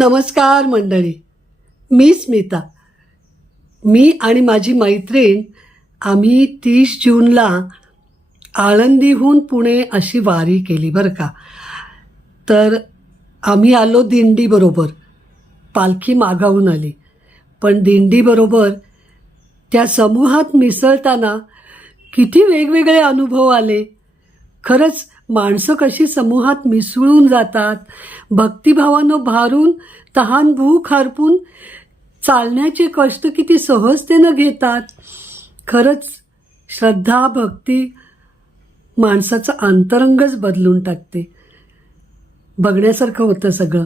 नमस्कार मंडळी. मी स्मिता. मी आणि माझी मैत्रीण आम्ही तीस जूनला आळंदीहून पुणे अशी वारी केली बरं का. तर आम्ही आलो दिंडीबरोबर. पालखी मागावून आली. पण दिंडीबरोबर त्या समूहात मिसळताना किती वेगवेगळे अनुभव आले. खरंच माणसं कशी समूहात मिसळून जातात? भक्तिभावानं भारून तहान भूक हरपून चालण्याचे कष्ट किती सहजतेनं घेतात? खरंच श्रद्धा भक्ती माणसाचं अंतरंगच बदलून टाकते. बघण्यासारखं होतं सगळं.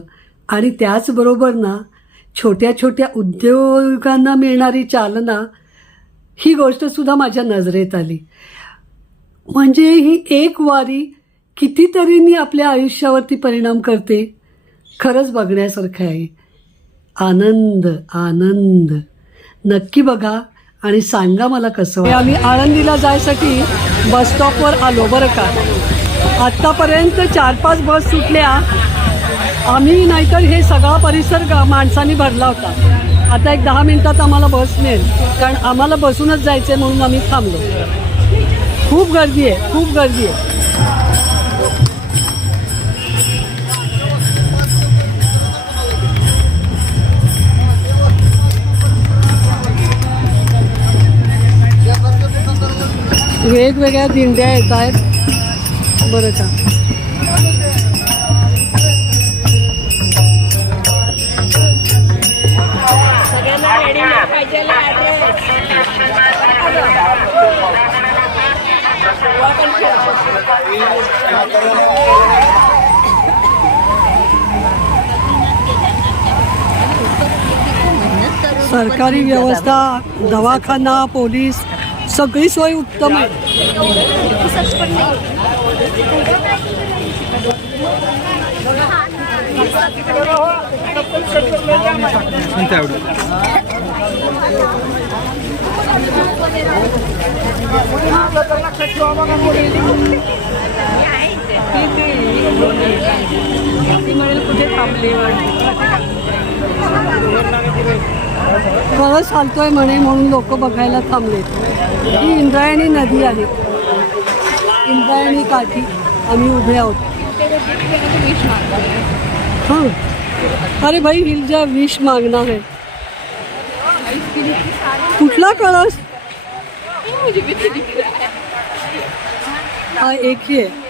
आणि त्याचबरोबर ना छोट्या छोट्या उद्योगांना मिळणारी चालना ही गोष्टसुद्धा माझ्या नजरेत आली. म्हणजे ही एक वारी कितीतरींनी आपल्या आयुष्यावरती परिणाम करते खरंच बघण्यासारखं आहे. आनंद आनंद. नक्की बघा आणि सांगा मला कसं आम्ही आळंदीला जायसाठी बस स्टॉपवर आलो बरं का? आत्तापर्यंत चार पाच बस सुटल्या. आम्ही नाहीतर हे सगळा परिसर माणसांनी भरला होता. आता एक दहा मिनिटात आम्हाला बस मिळेल. कारण आम्हाला बसूनच जायचं आहे म्हणून आम्ही थांबलो. खूप गर्दी आहे खूप गर्दी आहे. वेगवेगळ्या दिंड्या येत आहेत बरं का. सरकारी व्यवस्था दवाखाना पोलीस सगळी सोय उत्तम आहे. कुठे थांबले? कळस आलतोय म्हणे म्हणून लोक बघायला थांबले ही इंद्रायणी नदी आहे. इंद्रायणी काठी आम्ही उभे आहोत. हां. अरे भाई हिलजा विष मागणार आहे. कुठला कळस? हा एक ही आहे.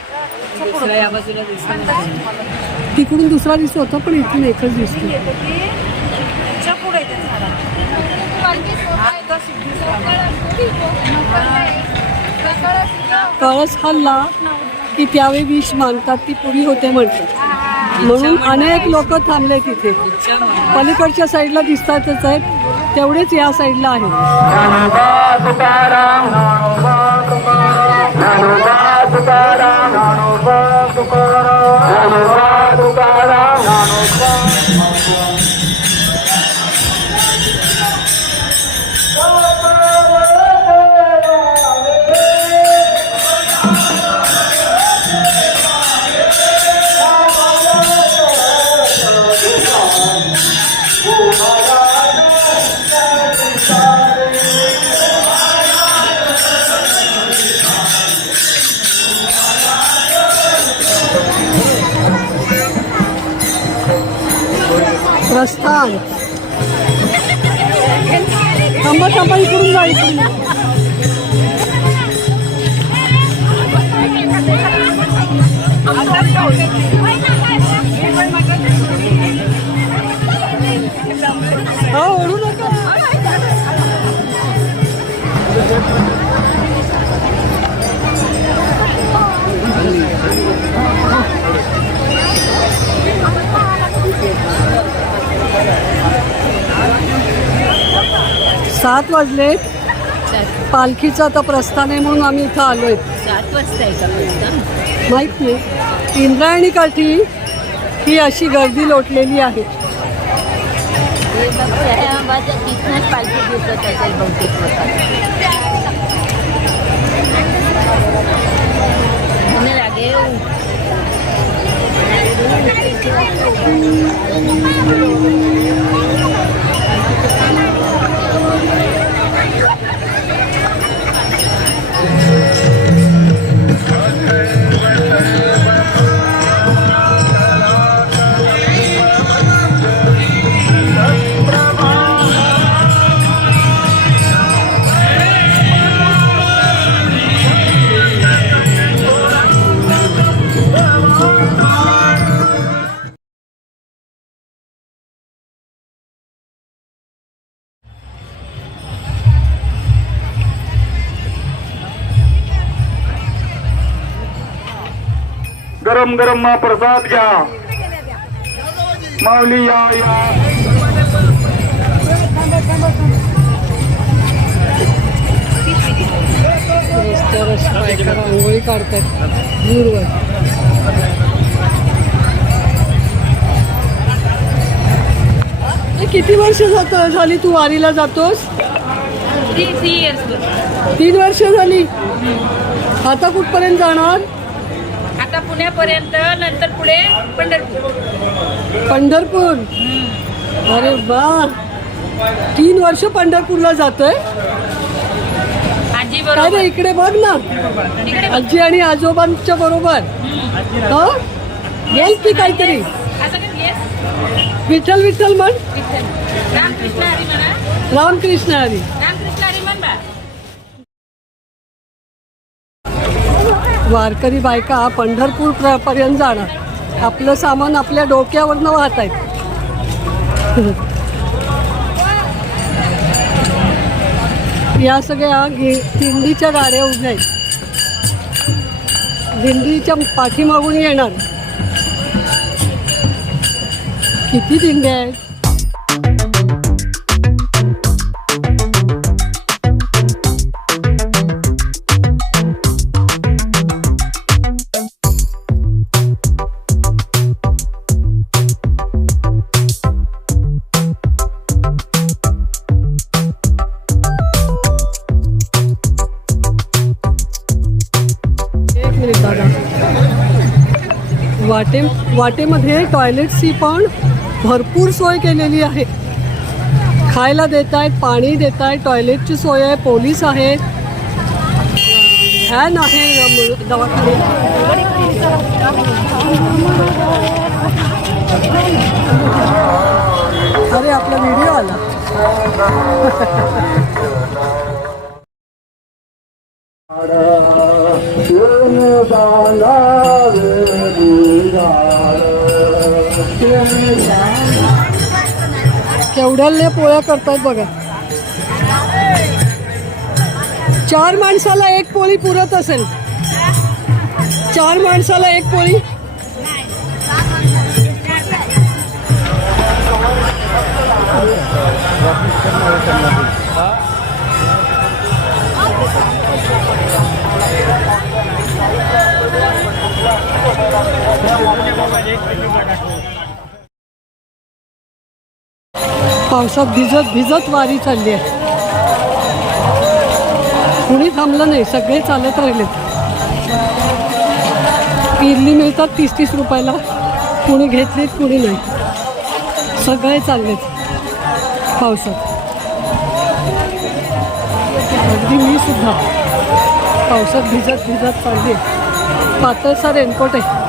तिकडून दुसरा दिसतो होता पण इथून एकच दिसतो. पुढे कळस हल्ला की त्यावेळी विष मागतात ती पुरी होते म्हणतात. म्हणून अनेक लोक थांबले तिथे. पलीकडच्या साईडला दिसतातच आहेत. तेवढेच या साईडला आहेत. प्रस्थान थांबा थांबा इकडून जा इकडून हा सात वाजले. पालखीचं आता प्रस्थान आहे म्हणून आम्ही इथं आलोय. सात वाजता आहे का प्रस्थान? माहीत नाही. इंद्रायणी काठी ही अशी गर्दी लोटलेली आहे. तिथनंच पालखी दिसत असेल बहुतेक लोकांना. लागेल गरम गरम महाप्रसाद घ्या. माऊली या रांगोळी काढतात दूरवर किती वर्ष जात झाली तू वारीला जातोस? तीन वर्ष झाली. आता कुठपर्यंत जाणार? आता पुण्यापर्यंत नंतर पुढे पंढरपूर. पंढरपूर? अरे वा तीन वर्ष पंढरपूरला जातोय? आजी बरोबर. इकडे बघ ना. आजी आणि आजोबांच्या बरोबर. बोल की काहीतरी? विठ्ठल विठ्ठल म्हण. रामकृष्ण हरी रामकृष्ण हरी. रामकृष्ण हरी म्हण वारकरी बायका पंढरपूर प्र- पर्यंत जाणार. आपलं सामान आपल्या डोक्यावरनं वाहत आहेत. या सगळ्या गे- दिंडीच्या गाड्या उभ्या आहेत. दिंडीच्या पाठीमागून येणार. किती दिंड्या आहेत? वाटे वाटेमध्ये टॉयलेटची पण भरपूर सोय केलेली आहे. खायला देत आहेत पाणी देत आहेत टॉयलेटची सोय आहे पोलीस आहेत व्हॅन आहे अम, दवाखान्यात अरे आपला व्हिडिओ आला. केवढ्याला पोळ्या करतात बघा. चार माणसाला एक पोळी पुरत असेल. चार माणसाला एक पोळी? पावसात भिजत भिजत वारी चालली आहे. कुणी थांबलं नाही सगळे चालत राहिलेत. इडली मिळतात तीस तीस रुपयाला कुणी घेतलीत कुणी नाही. सगळे चाललेत पावसात. अगदी मी सुद्धा पावसात भिजत भिजत चालली आहे. पातळसा रेनकोट आहे.